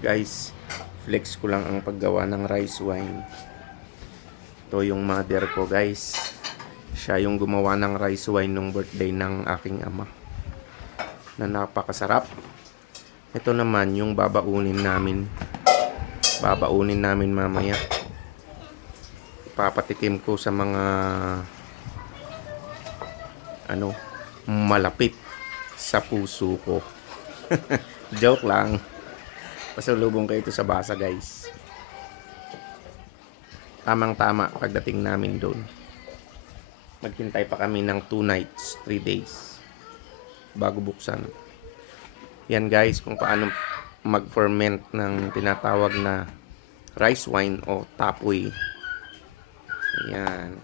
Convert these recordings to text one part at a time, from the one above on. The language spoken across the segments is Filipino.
Guys, flex ko lang ang paggawa ng rice wine. Ito yung mother ko, guys. Siya yung gumawa ng rice wine nung birthday ng aking ama. Na napakasarap. Ito naman yung babaunin namin. Babaunin namin mamaya. Ipapatikim ko sa mga malapit sa puso ko. Joke lang. Pasalubong kayo ito sa basa, guys. Tamang-tama pagdating namin doon. Maghintay pa kami ng 2 nights, 3 days bago buksan. Yan, guys, kung paano mag-ferment ng tinatawag na rice wine o tapoy. Yan.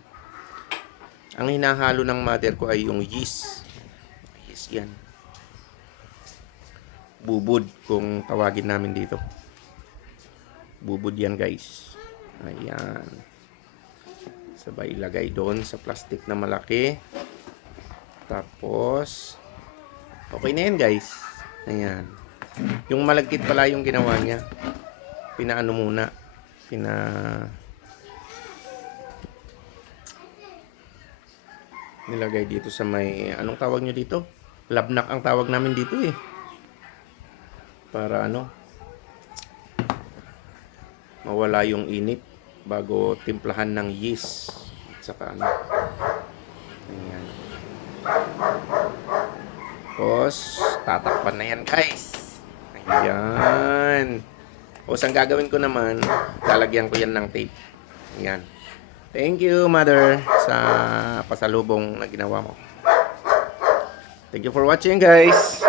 Ang hinahalo ng mother ko ay yung yeast. Yeast yan. Bubud kung tawagin namin dito. Bubud yan, guys. Ayan. Sabay ilagay doon sa plastic na malaki. Tapos okay na yan, guys. Ayan. Yung malagkit pala yung ginawa niya. Pinaano muna. Nilagay dito sa may, anong tawag nyo dito? Labnak ang tawag namin dito eh. Para mawala yung init bago timplahan ng yeast. At saka ayan. Tapos tatakpan na yan, guys. Ayan. Tapos ang gagawin ko naman, lalagyan ko yan ng tape. Ayan. Thank you, mother, sa pasalubong na ginawa mo. Thank you for watching, guys.